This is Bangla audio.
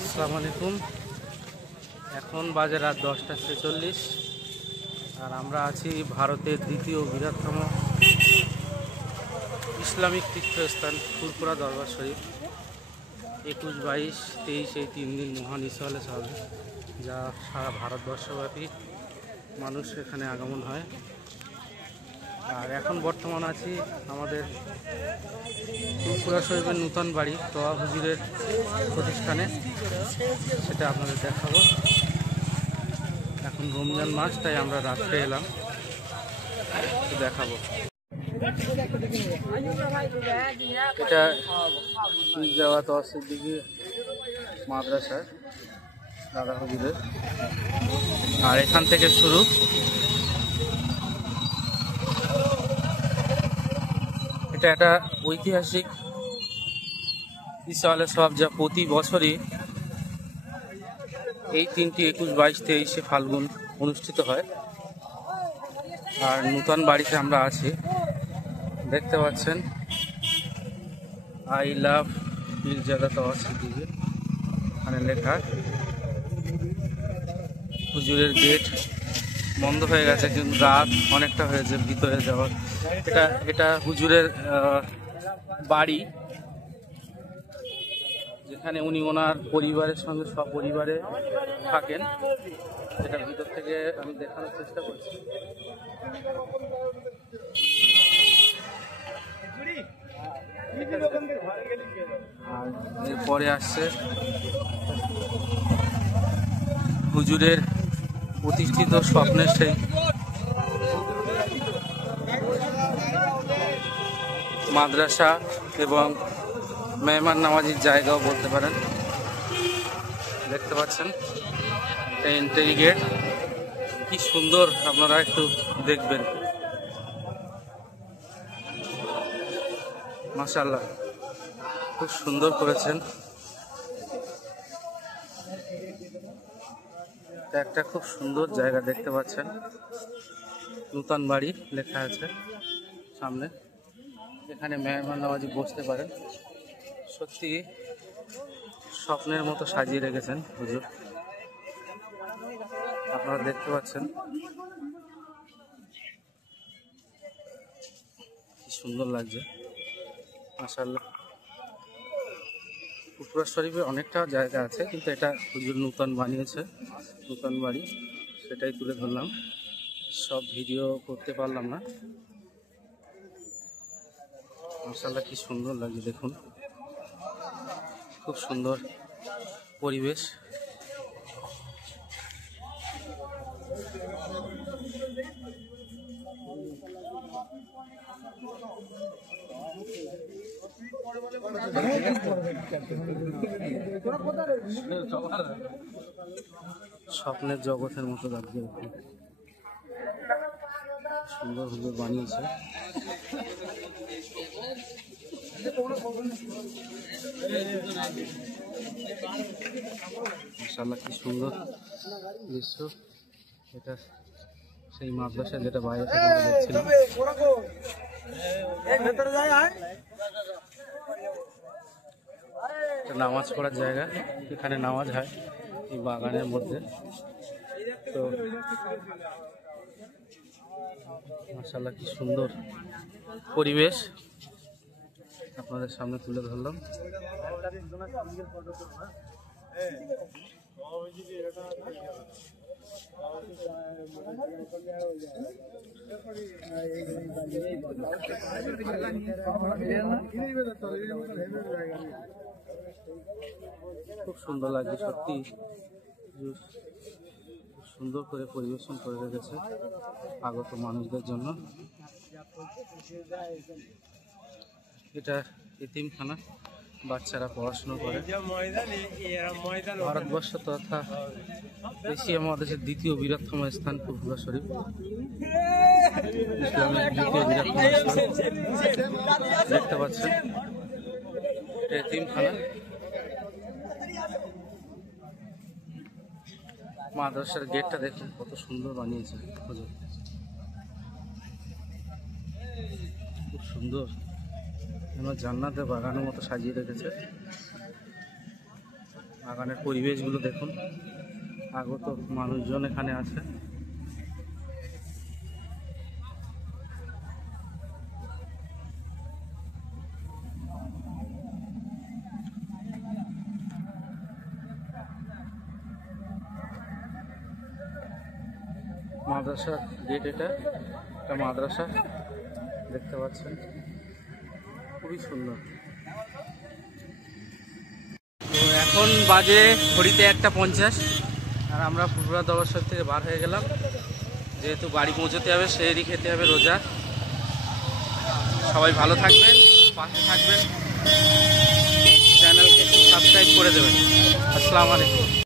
আসসালামু আলাইকুম। এখন বাজে রাত 10:46 আর আমরা আছি ভারতের দ্বিতীয় বৃহত্তম ইসলামিক তীর্থস্থান ফুরফুরা দরবার শরীফ। 21, 22, 23 এই 3 দিন মহান ইসরায়েলের সাহায্য, যা সারা ভারতবর্ষব্যাপী মানুষ এখানে আগমন হয়। আর এখন বর্তমান আছি আমাদের ফুরফুরা শরীফের নূতন বাড়ি তোয়া হুজুরের প্রতিষ্ঠানে, সেটা আপনাদের দেখাবো। এখন রমজান মাস, তাই আমরা রাত্রে এলাম, দেখাবো। এটা যাওয়া তোয়াশের দিকে মাদ্রাসা দাদা হুজুরের, আর এখান থেকে শুরু। এটা একটা ঐতিহাসিক ইসরায়েলের সব, যা প্রতি বছরই এই 3টি 21, 22, 23 ফাল্গুন অনুষ্ঠিত হয়। আর নূতন বাড়িতে আমরা আছি, দেখতে পাচ্ছেন আই লাভ পীরজাদা তোয়াশের দিকে এখানে লেখা। হুজুরের গেট বন্ধ হয়ে গেছে, কিন্তু রাত অনেকটা হয়েছে ভিতরে যাওয়ার। এটা হুজুরের বাড়ি, যেখানে উনি ওনার পরিবারের সঙ্গে সপরিবারে থাকেন। এটা ভিতর থেকে আমি দেখানোর চেষ্টা করছি। আর এরপরে আসছে হুজুরের প্রতিষ্ঠিত স্বপ্নের সেই মাদ্রাসা এবং মেহমান নামাজির জায়গাও বলতে পারেন। দেখতে পাচ্ছেন এন্ট্রি গেট, কি সুন্দর, আপনারা একটু দেখবেন। মাশাআল্লাহ, খুব সুন্দর করেছেন। একটা খুব সুন্দর জায়গা দেখতে পাচ্ছেন, নূতন বাড়ি লেখা আছে সামনে। এখানে মেহমান নামাজি বসতে পারেন। সত্যি স্বপ্নের মতো সাজিয়ে রেখেছেন হুজুর, আপনারা দেখতে পাচ্ছেন কি সুন্দর লাগছে। মাশাআল্লাহ, ফুরফুরা শরীফে অনেকটা জায়গা আছে, কিন্তু এটা হুজুর নূতন বানিয়েছে, নূতন বাড়ি, সেটাই তুলে ধরলাম। সব ভিডিও করতে পারলাম না। মাশাআল্লাহ, কি সুন্দর লাগছে দেখুন, খুব সুন্দর পরিবেশ। স্বপ্নের জগতের মতো লাগছে, সুন্দর হুজুর বানিয়েছে। মাশাআল্লাহ, কি সুন্দর দৃশ্য। এটা সেই মাদ্রাসা যেটা বাইরে থেকে আমরা দেখছিলাম। নামাজ পড়ার জায়গা, এখানে নামাজ হয় এই বাগানের মধ্যে। তো মাশাআল্লাহ, কি সুন্দর পরিবেশ আপনাদের সামনে তুলে ধরলাম। খুব সুন্দর লাগছে সত্যি, সুন্দর করে পরিবেশন করে রেখেছে আগত মানুষদের জন্য। এটা এতিমখানা, বাচ্চারা পড়াশোনা করে। ভারতবর্ষ তথা এশিয়া মহাদেশের দ্বিতীয় বৃহত্তম স্থান ফুরফুরা শরীফ, ইসলামের দ্বিতীয় বৃহত্তম স্থান। দেখতে পাচ্ছেন এটা এতিমখানা। মাদ্রাসার গেটটা দেখুন কত সুন্দর বানিয়েছে হুজুর। খুব সুন্দর, যেন জান্নাতে বাগানের মতো সাজিয়ে রেখেছে। বাগানের পরিবেশগুলো দেখুন, আগত মানুষজন এখানে আছে। মাদ্রাসা গেট, এটা একটা মাদ্রাসা দেখতে পাচ্ছেন, খুবই সুন্দর। তো এখন বাজে ঘড়িতে 1:50, আর আমরা ফুরফুরা দরবার শরীফ থেকে বার হয়ে গেলাম। যেহেতু বাড়ি পৌঁছতে হবে, সেহেরি খেতে হবে রোজা। সবাই ভালো থাকবেন, পাশে থাকবেন, চ্যানেলকে একটু সাবস্ক্রাইব করে দেবেন। আসসালামু আলাইকুম।